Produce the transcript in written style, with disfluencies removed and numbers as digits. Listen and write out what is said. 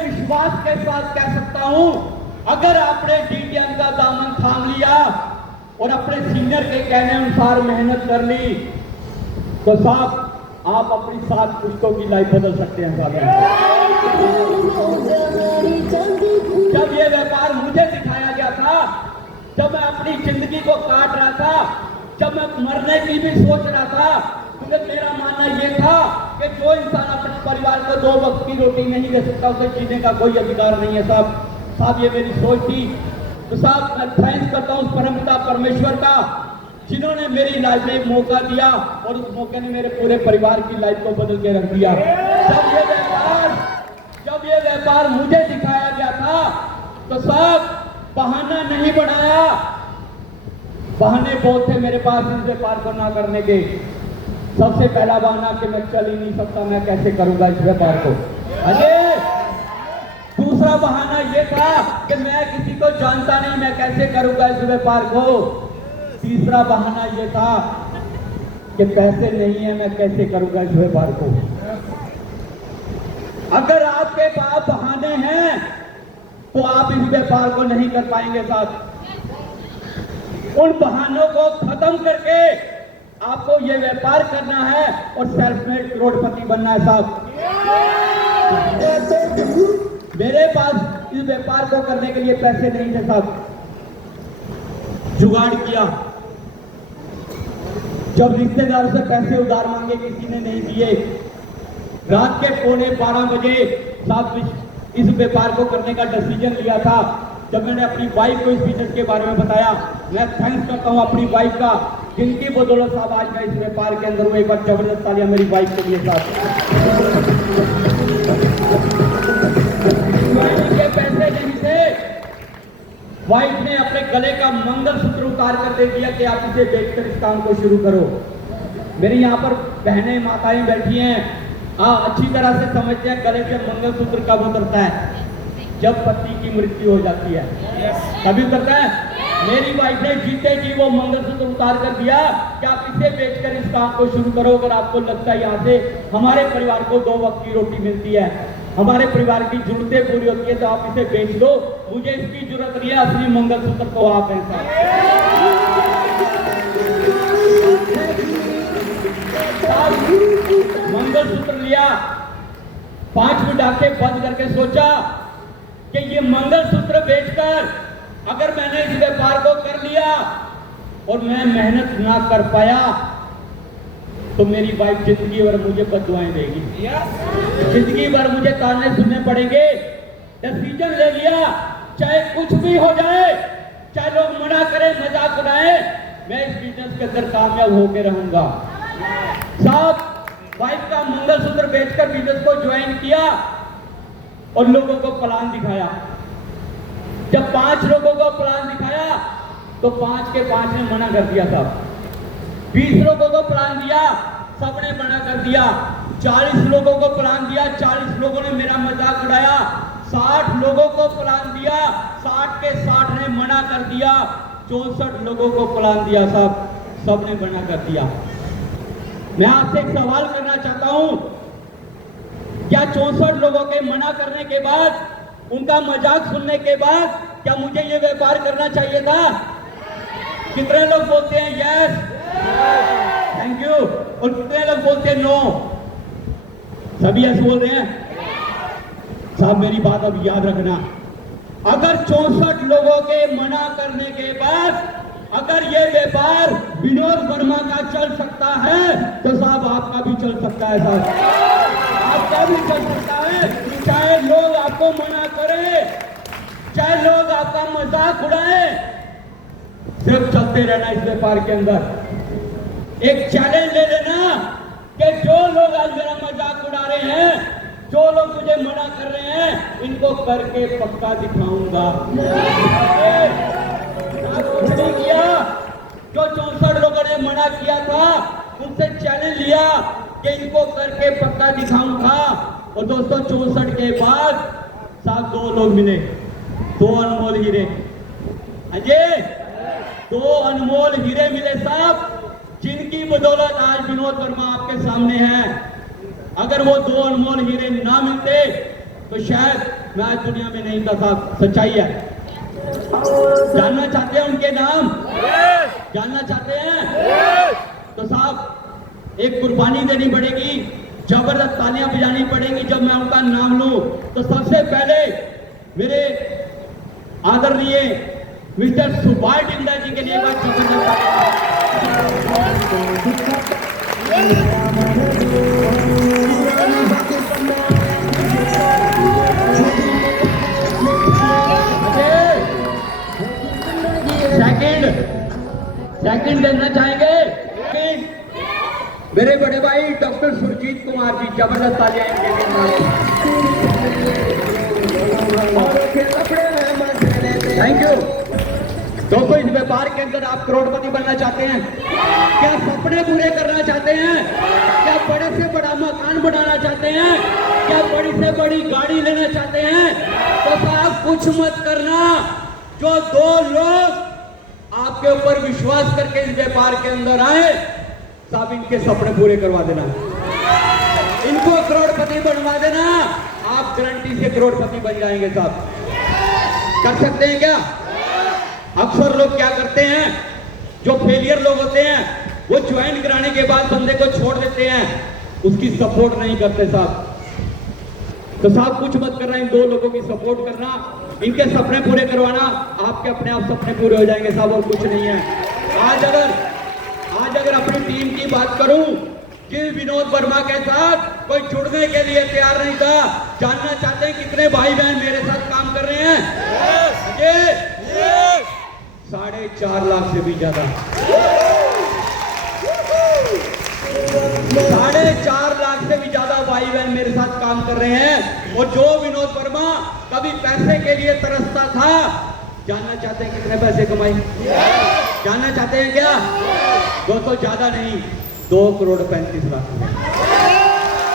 विश्वास के साथ कह सकता हूं, अगर आपने डीटीएम का दामन थाम लिया और अपने सीनियर के कहने अनुसार मेहनत कर ली, तो साहब आप अपनी 7 पुश्तों की लाइफ बदल सकते हैं साहब। जब ये व्यापार मुझे सिखाया गया था, जब मैं अपनी जिंदगी को काट रहा था, जब मैं मरने की भी सोच रहा था, क्योंकि मेरा मानना ये था कि जो इंसान अपने परिवार को 2 वक्त की रोटी नहीं दे सकता, उसे जीने का कोई अधिकार नहीं है साहब। ये मेरी सोच थी। तो साहब मैं थैंक्स करता हूँ परमपिता परमेश्वर का, जिन्होंने मेरी लाइफ में एक मौका दिया और उस मौके ने मेरे पूरे परिवार की लाइफ को बदल के रख दिया। जब ये व्यापार मुझे सिखाया गया था, तो साहब बहाना नहीं बनाया। बहाने बहुत थे मेरे पास इस व्यापार को ना करने के। सबसे पहला बहाना कि मैं चल ही नहीं सकता, मैं कैसे करूंगा इस व्यापार को। अजय, दूसरा बहाना ये था कि मैं किसी को जानता नहीं, मैं कैसे करूंगा इस व्यापार को। तीसरा बहाना ये था कि पैसे नहीं है, मैं कैसे करूंगा इस व्यापार को। अगर आपके पास बहाने हैं तो आप इस व्यापार को नहीं कर पाएंगे साहब। उन बहानों को खत्म करके आपको ये व्यापार करना है और सेल्फ मेड करोड़पति बनना है साहब। मेरे पास इस व्यापार को करने के लिए पैसे नहीं थे साहब। जुगाड़ किया, जब रिश्तेदारों से पैसे उधार मांगे किसी ने नहीं दिए, रात के 11:15 बजे साहब इस व्यापार को करने का डिसीजन लिया था। जब मैंने अपनी वाइफ को इस बिजनेस के बारे में बताया, मैं थैंक्स करता हूं अपनी वाइफ का, जिनकी बदौलत साहब आज मैं इस व्यापार के अंदर हूं। एक बार जबरदस्त तालियां मेरी वाइफ के लिए साहब। के पैसे नहीं थे, वाइफ ने अपने गले का मंगलसूत्र उतार कर दे दिया कि आप इसे बेचकर इस काम को शुरू करो। मेरी यहाँ पर बहनें माताएं बैठी हैं, अच्छी तरह से समझते हैं गले से मंगलसूत्र कब उतरता है, जब पति की मृत्यु हो जाती है, तभी उतरता है। मेरी वाइफ ने जीते जी वो मंगलसूत्र उतार कर दिया कि आप इसे बेचकर इस काम को शुरू करो। अगर आपको लगता है यहाँ से हमारे परिवार को 2 वक्त की रोटी मिलती है, हमारे परिवार की जरूरतें पूरी होती है, तो आप इसे बेच दो, मुझे इसकी जरूरत नहीं है, असली मंगलसूत्र तो आप हैं साहब। मंगलसूत्र लिया, 5 मिनट आंखें बंद करके सोचा कि ये मंगलसूत्र बेचकर अगर मैंने इस व्यापार को कर लिया और मैं मेहनत ना कर पाया, तो मेरी वाइफ जिंदगी भर मुझे बददुआएं देगी, जिंदगी भर मुझे ताने सुनने पड़ेंगे। डिसीजन ले लिया, चाहे कुछ भी हो जाए, चाहे लोग मना करें, मजाक उड़ाएं, मैं इस बिजनेस के अंदर कामयाब होकर रहूंगा साहब। वाइफ का मंगलसूत्र बेचकर बिजनेस को ज्वाइन किया और लोगों को प्लान दिखाया। जब 5 लोगों को प्लान दिखाया तो 5 के 5 ने मना कर दिया साहब। 20 लोगों को प्लान दिया, सबने मना कर दिया। 40 लोगों को प्लान दिया, 40 लोगों ने मेरा मजाक उड़ाया। 60 लोगों को प्लान दिया, 60 के 60 ने मना कर दिया। 64 लोगों को प्लान दिया साहब, सबने मना कर दिया। मैं आपसे एक सवाल करना चाहता हूं, क्या 64 लोगों के मना करने के बाद, उनका मजाक सुनने के बाद, क्या मुझे ये व्यापार करना चाहिए था? कितने लोग बोलते हैं यस, थैंक यू, और कितने लोग बोलते हैं नो? सभी ऐसे बोल रहे हैं साहब। मेरी बात अब याद रखना, अगर 64 लोगों के मना करने के बाद अगर ये व्यापार विनोद वर्मा का चल सकता है, तो साहब आपका भी चल सकता है साहब, आपका भी चल सकता है। चाहे लोग आपको मना करें, चाहे लोग आपका मजाक उड़ाएं, सिर्फ चलते रहना इस व्यापार के अंदर। एक चैलेंज ले लेना कि जो लोग आज मेरा मजाक उड़ा रहे हैं, जो लोग मुझे मना कर रहे हैं, इनको करके पक्का दिखाऊंगा। किया जो 64 लोगों ने मना किया था, उनसे चैलेंज लिया कि इनको करके पक्का दिखाऊंगा। और दोस्तों 64 के बाद साहब 2 लोग मिले, 2 अनमोल हीरे। अजय, 2 अनमोल हीरे मिले साहब, जिनकी बदौलत आज विनोद वर्मा आपके सामने है। अगर वो 2 अनमोल हीरे ना मिलते तो शायद मैं आज दुनिया में नहीं था साहब, सच्चाई है। जानना चाहते हैं उनके नाम? जानना चाहते हैं? तो साहब एक कुर्बानी देनी पड़ेगी, जबरदस्त तालियां बजानी पड़ेगी जब मैं उनका नाम लूं। तो सबसे पहले मेरे आदरणीय मिस्टर सुभाष जिंदा जी के लिए बात सेकंड देना चाहेंगे मेरे बड़े भाई डॉक्टर सुरजीत कुमार जी, जबरदस्त तालियां इनके लिए। थैंक यू दोस्तों। इस व्यापार के अंदर आप करोड़पति बनना चाहते हैं? क्या सपने पूरे करना चाहते हैं? क्या बड़े से बड़ा मकान बनाना चाहते हैं? क्या बड़ी से बड़ी गाड़ी लेना चाहते हैं? तो साहब कुछ मत करना, जो दो लोग आपके ऊपर विश्वास करके इस व्यापार के अंदर आए, साहब इनके सपने पूरे करवा देना, इनको करोड़पति बनवा देना, आप गारंटी से करोड़पति बन जाएंगे साहब। कर सकते हैं क्या? अक्सर लोग क्या करते हैं, जो फेलियर लोग होते हैं वो ज्वाइन कराने के बाद बंदे को छोड़ देते हैं, उसकी सपोर्ट नहीं करते साहब। तो साहब कुछ मत करना, इन दो लोगों की सपोर्ट करना, इनके सपने पूरे करवाना, आपके अपने आप सपने पूरे हो जाएंगे साहब, और कुछ नहीं है। आज अगर अपनी टीम की बात करूं, जिस विनोद वर्मा के साथ कोई जुड़ने के लिए तैयार नहीं था, जानना चाहते हैं कितने भाई बहन मेरे साथ काम कर रहे हैं? 4.5 लाख से भी ज्यादा, 4.5 लाख से भी ज्यादा भाई बहन मेरे साथ काम कर रहे हैं। और जो विनोद वर्मा कभी पैसे के लिए तरसता था, जानना चाहते हैं कितने पैसे कमाए? जानना चाहते हैं क्या? दोस्तों ज्यादा नहीं, 2 करोड़ 35 लाख।